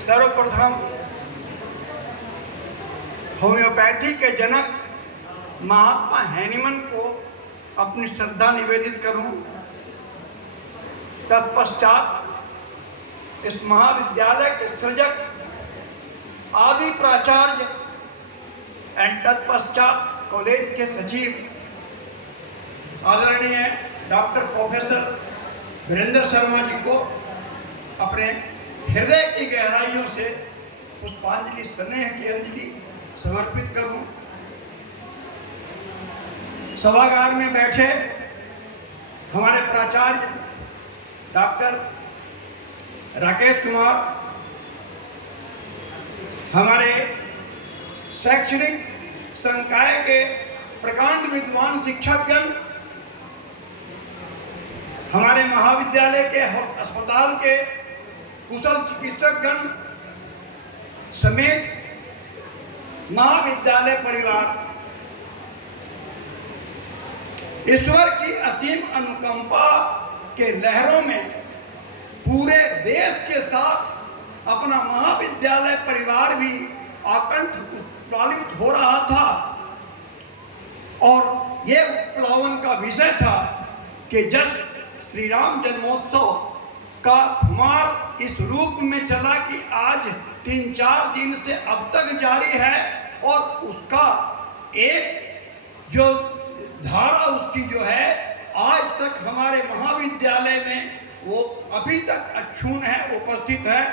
सर्वप्रथम होम्योपैथी के जनक महात्मा हैनिमन को अपनी श्रद्धा निवेदित करूं। तत्पश्चात इस महाविद्यालय के सृजक आदि प्राचार्य एंड तत्पश्चात कॉलेज के सचिव आदरणीय डॉक्टर प्रोफेसर वीरेंद्र शर्मा जी को अपने हृदय की गहराइयों से पुष्पांजलि, स्नेह की अंजलि समर्पित करूं। सभागार में बैठे हमारे प्राचार्य डॉक्टर राकेश कुमार, हमारे शैक्षणिक संकाय के प्रकांड विद्वान शिक्षकगण, हमारे महाविद्यालय के अस्पताल के कुशल चिकित्सकगण समेत महाविद्यालय परिवार, ईश्वर की असीम अनुकंपा के लहरों में पूरे देश के साथ अपना महाविद्यालय परिवार भी आकंठ उत्प्लावित हो रहा था। और ये उत्प्लावन का विषय था कि जस्ट श्री राम जन्मोत्सव का खुमार इस रूप में चला कि आज 3-4 दिन से अब तक जारी है और उसका एक जो धारा उसकी जो है आज तक हमारे महाविद्यालय में वो अभी तक अक्षुण्ण है, उपस्थित है।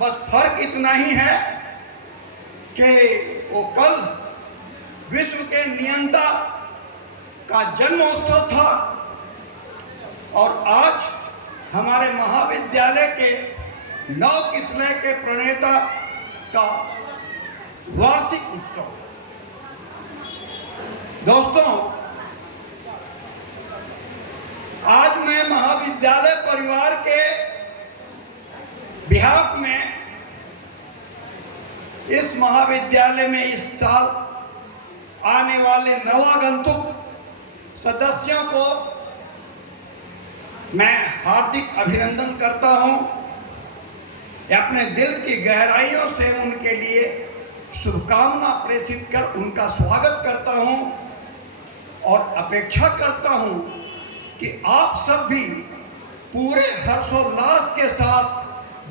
बस फर्क इतना ही है कि वो कल विश्व के नियंता का जन्मोत्सव था और आज हमारे महाविद्यालय के नव किस्में के प्रणेता का वार्षिक उत्सव। दोस्तों, आज मैं महाविद्यालय परिवार के बिहाफ में इस महाविद्यालय में इस साल आने वाले नवागंतुक सदस्यों को मैं हार्दिक अभिनंदन करता हूं। अपने दिल की गहराइयों से उनके लिए शुभकामना प्रेषित कर उनका स्वागत करता हूं और अपेक्षा करता हूं कि आप सब भी पूरे हर्षोल्लास के साथ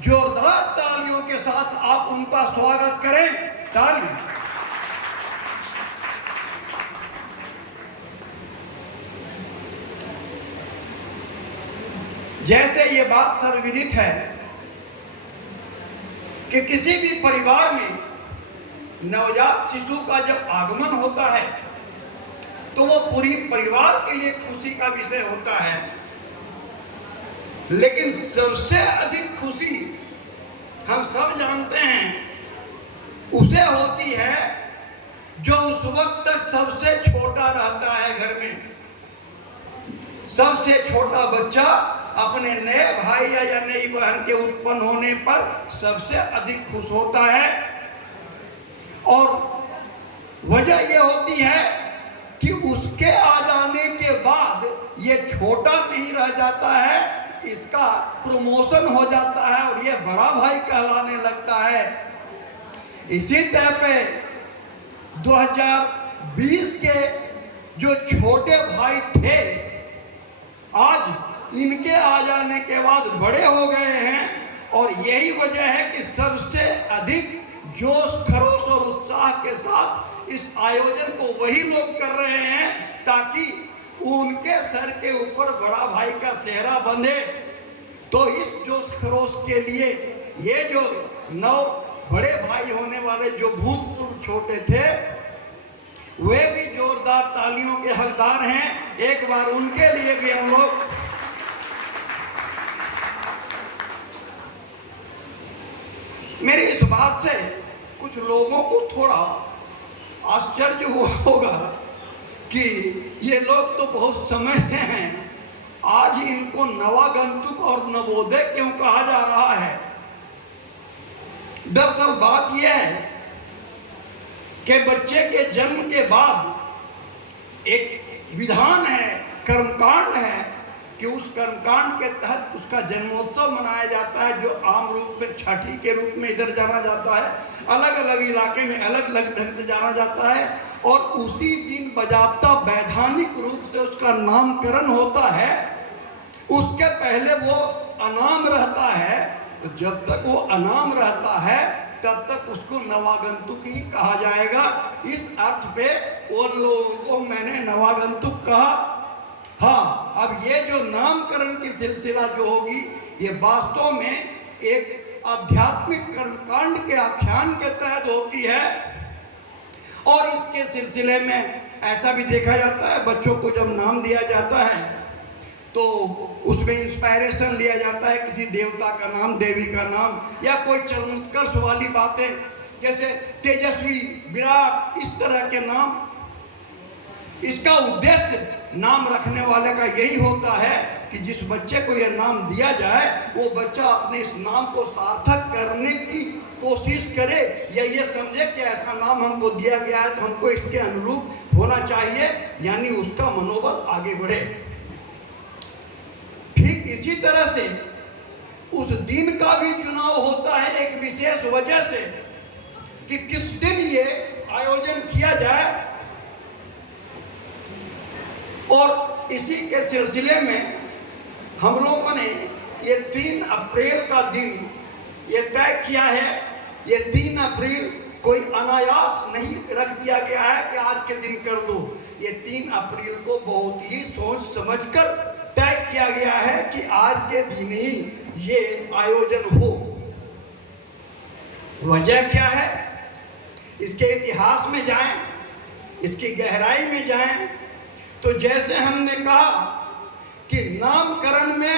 जोरदार तालियों के साथ आप उनका स्वागत करें। ताली। जैसे ये बात सर्वविदित है कि किसी भी परिवार में नवजात शिशु का जब आगमन होता है तो वो पूरी परिवार के लिए खुशी का विषय होता है। लेकिन सबसे अधिक खुशी हम सब जानते हैं उसे होती है जो उस वक्त तक सबसे छोटा रहता है घर में। सबसे छोटा बच्चा अपने नए भाई या नई बहन के उत्पन्न होने पर सबसे अधिक खुश होता है और वजह यह होती है कि उसके आ जाने के बाद ये छोटा नहीं रह जाता है, इसका प्रमोशन हो जाता है और ये बड़ा भाई कहलाने लगता है। इसी तरह पे 2020 के जो छोटे भाई थे आज इनके आ जाने के बाद बड़े हो गए हैं और यही वजह है कि सबसे अधिक जोश, खरोश और उत्साह के साथ इस आयोजन को वही लोग कर रहे हैं ताकि उनके सर के ऊपर बड़ा भाई का सेहरा बंधे। तो इस जोश खरोश के लिए ये जो 9 बड़े भाई होने वाले जो भूतपूर्व छोटे थे वे भी जोरदार तालियों के हकदार हैं। एक बार उनके लिए भी हम लोग मेरी इस बात से कुछ लोगों को थोड़ा आश्चर्य हुआ होगा कि ये लोग तो बहुत समय से हैं, आज इनको नवागंतुक और नवोदय क्यों कहा जा रहा है। दरअसल बात यह है कि बच्चे के जन्म के बाद एक विधान है, कर्मकांड है कि उस कर्मकांड के तहत उसका जन्मोत्सव मनाया जाता है, जो आम रूप में छठी के रूप में इधर जाना जाता है, अलग अलग इलाके में अलग अलग ढंग से जाना जाता है। और उसी दिन बजाबता वैधानिक रूप से उसका नामकरण होता है। उसके पहले वो अनाम रहता है, तो जब तक वो अनाम रहता है तब तक उसको नवागंतुक ही कहा जाएगा। इस अर्थ पे उन लोगों को मैंने नवागंतुक कहा। हाँ, अब ये जो नामकरण की सिलसिला जो होगी, ये वास्तव में एक आध्यात्मिक कर्मकांड के आख्यान के तहत होती है। और इसके सिलसिले में ऐसा भी देखा जाता है, बच्चों को जब नाम दिया जाता है तो उसमें इंस्पायरेशन लिया जाता है, किसी देवता का नाम, देवी का नाम, या कोई चरमोत्कर्ष वाली बातें, जैसे तेजस्वी, विराट, इस तरह के नाम। इसका उद्देश्य नाम रखने वाले का यही होता है कि जिस बच्चे को यह नाम दिया जाए, वो बच्चा अपने इस नाम को सार्थक करने की कोशिश करे, या ये समझे कि ऐसा नाम हमको दिया गया है तो हमको इसके अनुरूप होना चाहिए, यानी उसका मनोबल आगे बढ़े। ठीक इसी तरह से उस दिन का भी चुनाव होता है एक विशेष वजह से, कि किस दिन ये आयोजन किया जाए। और इसी के सिलसिले में हम लोगों ने ये 3 अप्रैल का दिन ये तय किया है। ये 3 अप्रैल कोई अनायास नहीं रख दिया गया है कि आज के दिन कर दो। ये 3 अप्रैल को बहुत ही सोच समझकर तय किया गया है कि आज के दिन ही ये आयोजन हो। वजह क्या है? इसके इतिहास में जाएं, इसकी गहराई में जाएं, तो जैसे हमने कहा कि नामकरण में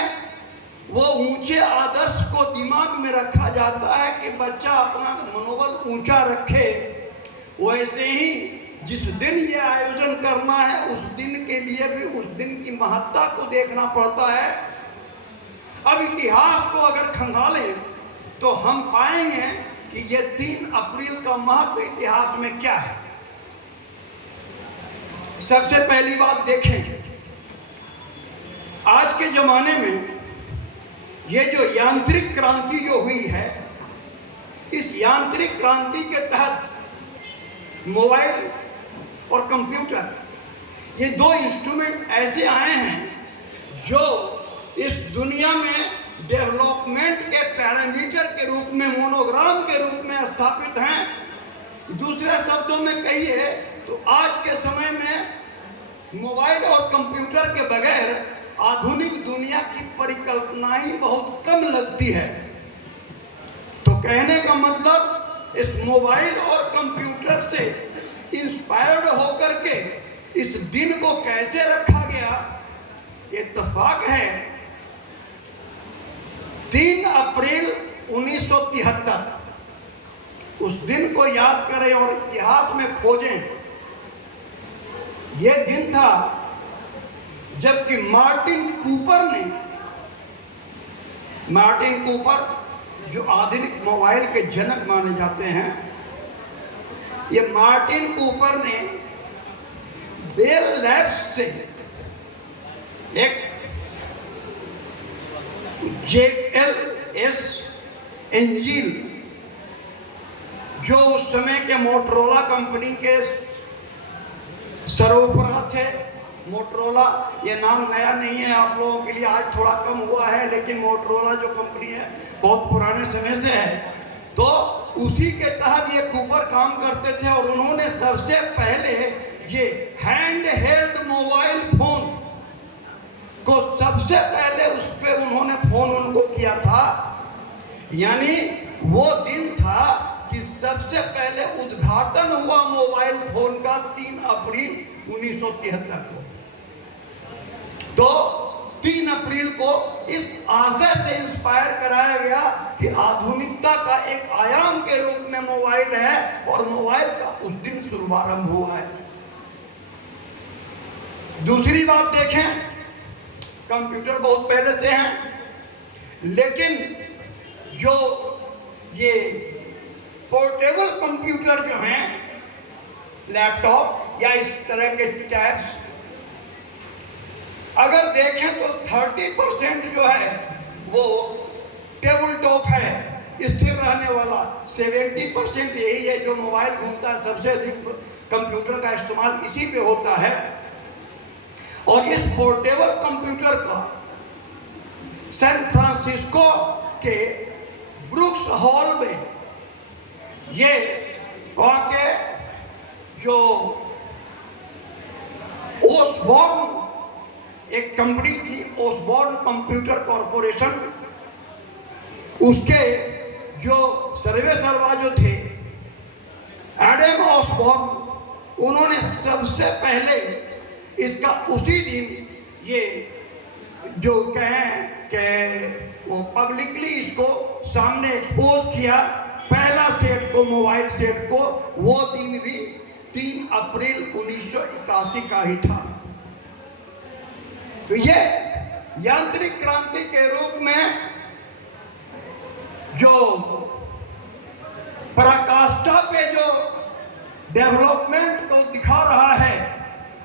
वो ऊंचे आदर्श को दिमाग में रखा जाता है कि बच्चा अपना मनोबल ऊंचा रखे, वैसे ही जिस दिन ये आयोजन करना है उस दिन के लिए भी उस दिन की महत्ता को देखना पड़ता है। अब इतिहास को अगर खंगालें तो हम पाएंगे कि ये 3 अप्रैल का महत्व इतिहास में क्या है। सबसे पहली बात देखें, आज के जमाने में ये जो यांत्रिक क्रांति जो हुई है, इस यांत्रिक क्रांति के तहत मोबाइल और कंप्यूटर, ये 2 इंस्ट्रूमेंट ऐसे आए हैं जो इस दुनिया में डेवलपमेंट के पैरामीटर के रूप में, मोनोग्राम के रूप में स्थापित हैं। दूसरे शब्दों में कहिए तो आज के समय में मोबाइल और कंप्यूटर के बगैर आधुनिक दुनिया की परिकल्पना ही बहुत कम लगती है। तो कहने का मतलब, इस मोबाइल और कंप्यूटर से इंस्पायर्ड होकर के इस दिन को कैसे रखा गया, इत्तेफाक है 3 अप्रैल 1973। उस दिन को याद करें और इतिहास में खोजें। यह दिन था जबकि मार्टिन कूपर जो आधुनिक मोबाइल के जनक माने जाते हैं, ये मार्टिन कूपर ने बेल लैब्स से एक JLS इंजन, जो उस समय के मोटरोला कंपनी के सर्वोपरि थे। मोटरोला ये नाम नया नहीं है आप लोगों के लिए, आज थोड़ा कम हुआ है, लेकिन मोटरोला जो कंपनी है बहुत पुराने समय से है। तो उसी के तहत ये कूपर काम करते थे और उन्होंने सबसे पहले ये हैंड हेल्ड मोबाइल फोन को सबसे पहले उस पर उन्होंने फोन उनको किया था। यानी वो दिन था कि सबसे पहले उद्घाटन हुआ मोबाइल फोन का 3 अप्रैल 1973 को। तो 3 अप्रैल को इस आशय से इंस्पायर कराया गया कि आधुनिकता का एक आयाम के रूप में मोबाइल है और मोबाइल का उस दिन शुभारंभ हुआ है। दूसरी बात देखें, कंप्यूटर बहुत पहले से हैं, लेकिन जो ये पोर्टेबल कंप्यूटर जो हैं, लैपटॉप या इस तरह के टैब्स, अगर देखें तो 30% जो है वो टेबल टॉप है, स्थिर रहने वाला। 70% यही है जो मोबाइल घूमता है। सबसे अधिक कंप्यूटर का इस्तेमाल इसी पे होता है। और इस पोर्टेबल कंप्यूटर का सैन फ्रांसिस्को के ब्रुक्स हॉल में ये वहाँ के जो ओसबॉर्न एक कंपनी थी, ओसबॉर्न कंप्यूटर कॉरपोरेशन, उसके जो सर्वे सर्वा जो थे एडम ओसबॉर्न, उन्होंने सबसे पहले इसका उसी दिन ये जो कहें कि वो पब्लिकली इसको सामने एक्सपोज किया, पहला सेट को, मोबाइल सेट को। वो दिन भी 3 अप्रैल 1981 का ही था। तो ये यांत्रिक क्रांति के रूप में जो पराकाष्ठा पे जो डेवलपमेंट को दिखा रहा है,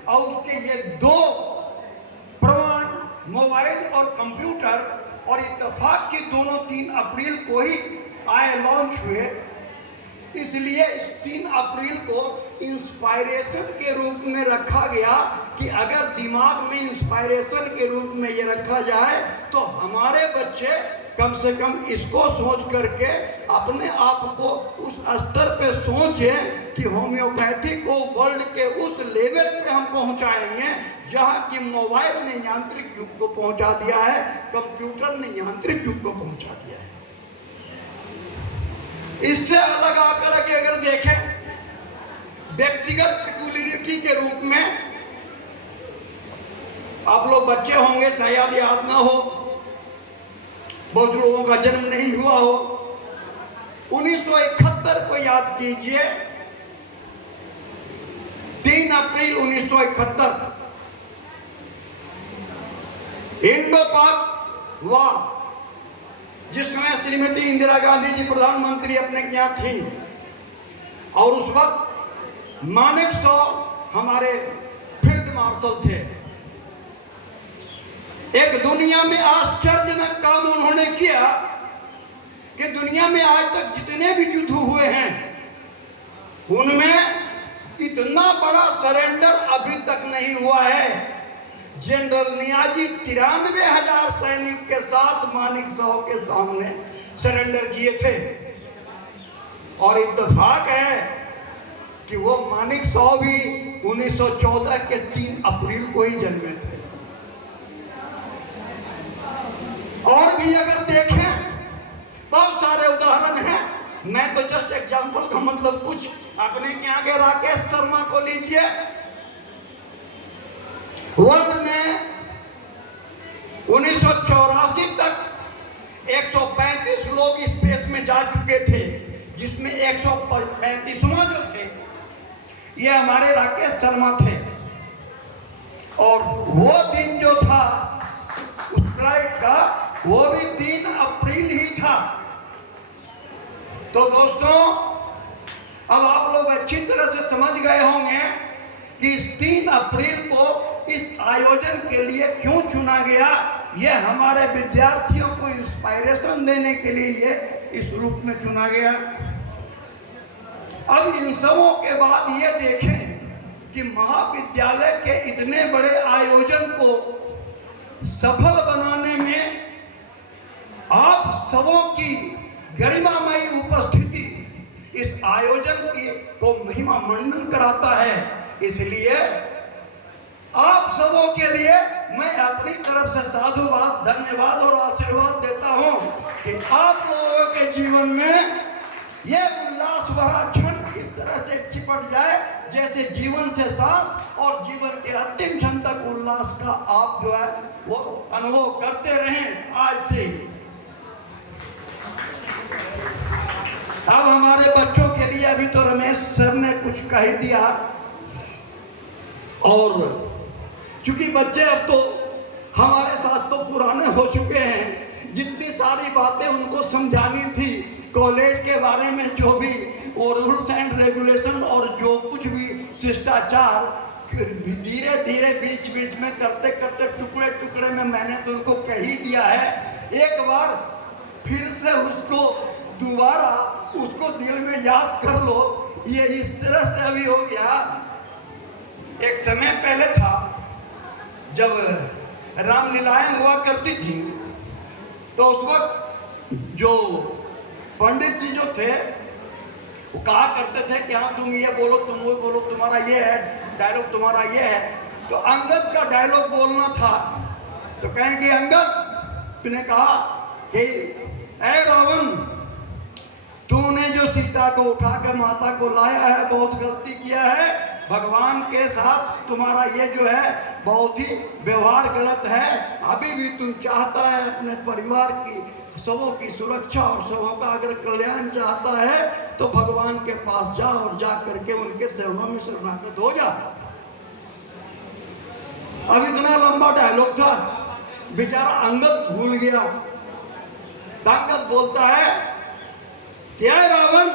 और उसके ये 2 प्रमाण, मोबाइल और कंप्यूटर, और इत्तेफाक की दोनों 3 अप्रैल को ही आए, लॉन्च हुए। इसलिए इस 3 अप्रैल को इंस्पायरेशन के रूप में रखा गया कि अगर दिमाग में इंस्पायरेशन के रूप में ये रखा जाए तो हमारे बच्चे कम से कम इसको सोच करके अपने आप को उस स्तर पे सोचें कि होम्योपैथी को वर्ल्ड के उस लेवल पे हम पहुंचाएंगे जहां कि मोबाइल ने यांत्रिक युग को पहुंचा दिया है, कंप्यूटर ने यांत्रिक युग को पहुंचा दिया है। इससे अलग आकर के अगर देखें व्यक्तिगत पिकुलियरिटी के रूप में, आप लोग बच्चे होंगे, शायद याद ना हो, बहुत लोगों का जन्म नहीं हुआ हो। 1971 को याद कीजिए, 3 अप्रैल 1971, इंडो पाक वार, जिस समय श्रीमती इंदिरा गांधी जी प्रधानमंत्री अपने यहाँ थी, और उस वक्त मानेकशॉ हमारे फील्ड मार्शल थे। एक दुनिया में आश्चर्यजनक काम उन्होंने किया कि दुनिया में आज तक जितने भी युद्ध हुए हैं उनमें इतना बड़ा सरेंडर अभी तक नहीं हुआ है। जनरल नियाजी 93,000 सैनिक के साथ मानेकशॉ के सामने सरेंडर किए थे, और इत्तेफाक है कि वो मानेकशॉ भी 1914 के 3 अप्रैल को ही जन्मे थे। और भी अगर देखें बहुत सारे उदाहरण हैं, मैं तो जस्ट एग्जांपल का मतलब कुछ अपने यहाँ के राकेश शर्मा को लीजिए। वर्ल्ड में 1984 तक 135 लोग स्पेस में जा चुके थे, जिसमें 135वां जो थे ये हमारे राकेश शर्मा थे। और वो दिन जो था उस फ्लाइट का, वो भी 3 अप्रैल ही था। तो दोस्तों, अब आप लोग अच्छी तरह से समझ गए होंगे कि इस 3 अप्रैल को इस आयोजन के लिए क्यों चुना गया। यह हमारे विद्यार्थियों को इंस्पायरेशन देने के लिए ये इस रूप में चुना गया। अब इन सबों के बाद ये देखें कि महाविद्यालय के इतने बड़े आयोजन को सफल बनाने में आप सबों की गरिमामयी उपस्थिति इस आयोजन की को महिमा मंडन कराता है। इसलिए आप सबों के लिए मैं अपनी तरफ से साधुवाद, धन्यवाद और आशीर्वाद देता हूं कि आप लोगों के जीवन में ये उल्लास भरा क्षण इस तरह से चिपट जाए जैसे जीवन से सांस और जीवन के अंतिम क्षण तक उल्लास का आप जो है वो अनुभव करते रहें आज से ही। अब हमारे बच्चों के लिए अभी तो रमेश सर ने कुछ कह ही दिया, और चूंकि बच्चे अब तो हमारे साथ तो पुराने हो चुके हैं, जितनी सारी बातें उनको समझानी थी कॉलेज के बारे में, जो भी वो रूल्स एंड रेगुलेशन और जो कुछ भी शिष्टाचार, धीरे धीरे बीच बीच में करते करते टुकड़े टुकड़े टुकड़े में मैंने तो उनको कह ही दिया है, एक बार फिर से उसको दोबारा उसको दिल में याद कर लो। ये इस तरह से अभी हो गया। एक समय पहले था जब रामलीलाएं हुआ करती थी, तो उस वक्त जो पंडित जी जो थे वो कहा करते थे कि हाँ तुम ये बोलो, तुम वो बोलो, तुम्हारा ये है डायलॉग, तुम्हारा ये है। तो अंगद का डायलॉग बोलना था, तो कहें कि अंगद तूने कहा कि ऐ रावण, तूने जो सीता को उठा कर माता को लाया है बहुत गलती किया है, भगवान के साथ तुम्हारा ये जो है बहुत ही व्यवहार गलत है। अभी भी तुम चाहता है अपने परिवार की सबों की सुरक्षा और सबों का अगर कल्याण चाहता है तो भगवान के पास जा और जा करके उनके चरणों में शरणागत हो जा। अब इतना लंबा डायलॉग था, बेचारा अंगद भूल गया। अंगद बोलता है कि ऐ रावण,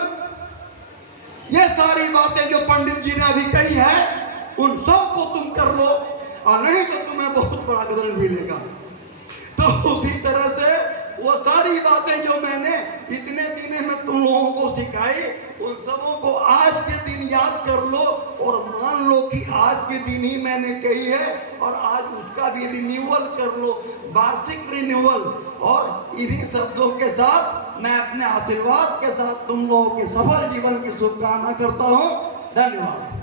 ये सारी बातें जो पंडित जी ने अभी कही है उन सब को तुम कर लो, और नहीं तो तुम्हें बहुत बड़ा दंड मिलेगा। तो उसी तरह से वो सारी बातें जो मैंने इतने दिन में तुम लोगों को सिखाई, उन सबों को आज के दिन याद कर लो और मान लो कि आज के दिन ही मैंने कही है, और आज उसका भी रिन्यूअल कर लो, वार्षिक रिन्यूअल। और इन्हीं शब्दों के साथ मैं अपने आशीर्वाद के साथ तुम लोगों के सफल जीवन की शुभकामना करता हूँ। धन्यवाद।